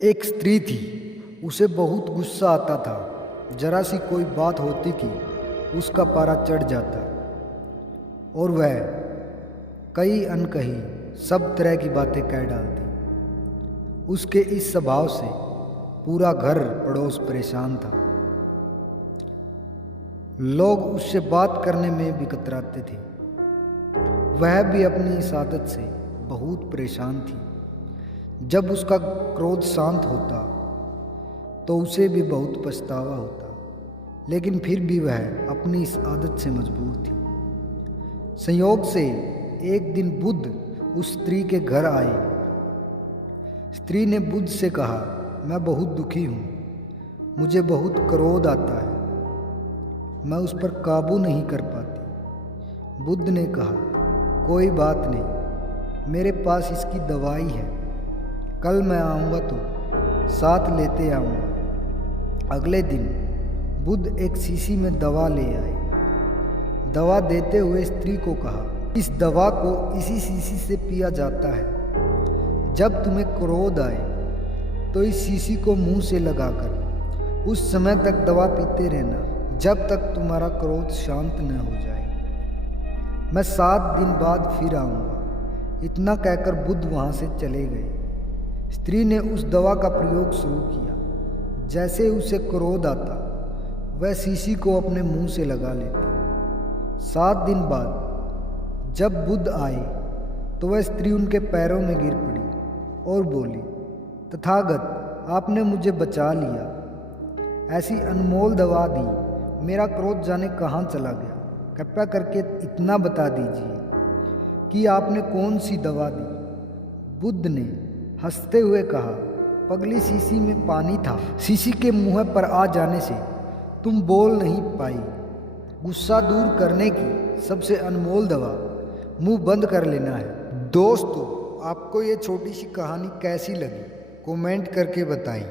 एक स्त्री थी। उसे बहुत गुस्सा आता था। जरा सी कोई बात होती कि उसका पारा चढ़ जाता और वह कई अनकही सब तरह की बातें कह डालती। उसके इस स्वभाव से पूरा घर पड़ोस परेशान था। लोग उससे बात करने में भी कतराते थे। वह भी अपनी इस आदत से बहुत परेशान थी। जब उसका क्रोध शांत होता तो उसे भी बहुत पछतावा होता, लेकिन फिर भी वह अपनी इस आदत से मजबूर थी। संयोग से एक दिन बुद्ध उस स्त्री के घर आए। स्त्री ने बुद्ध से कहा, मैं बहुत दुखी हूँ, मुझे बहुत क्रोध आता है, मैं उस पर काबू नहीं कर पाती। बुद्ध ने कहा, कोई बात नहीं, मेरे पास इसकी दवाई है, कल मैं आऊँगा तो साथ लेते आऊँगा। अगले दिन बुद्ध एक शीशी में दवा ले आए। दवा देते हुए स्त्री को कहा, इस दवा को इसी शीशी से पिया जाता है। जब तुम्हें क्रोध आए तो इस शीशी को मुंह से लगाकर उस समय तक दवा पीते रहना, जब तक तुम्हारा क्रोध शांत न हो जाए। मैं 7 दिन बाद फिर आऊँगा। इतना कहकर बुद्ध वहाँ से चले गए। स्त्री ने उस दवा का प्रयोग शुरू किया। जैसे उसे क्रोध आता, वह शीशी को अपने मुंह से लगा लेती। 7 दिन बाद जब बुद्ध आए तो वह स्त्री उनके पैरों में गिर पड़ी और बोली, तथागत, आपने मुझे बचा लिया, ऐसी अनमोल दवा दी, मेरा क्रोध जाने कहाँ चला गया। कृपया करके इतना बता दीजिए कि आपने कौन सी दवा दी। बुद्ध ने हंसते हुए कहा, पगली शीशी में पानी था, शीशी के मुंह पर आ जाने से तुम बोल नहीं पाई। गुस्सा दूर करने की सबसे अनमोल दवा मुंह बंद कर लेना है। दोस्तों, आपको ये छोटी सी कहानी कैसी लगी, कमेंट करके बताएं।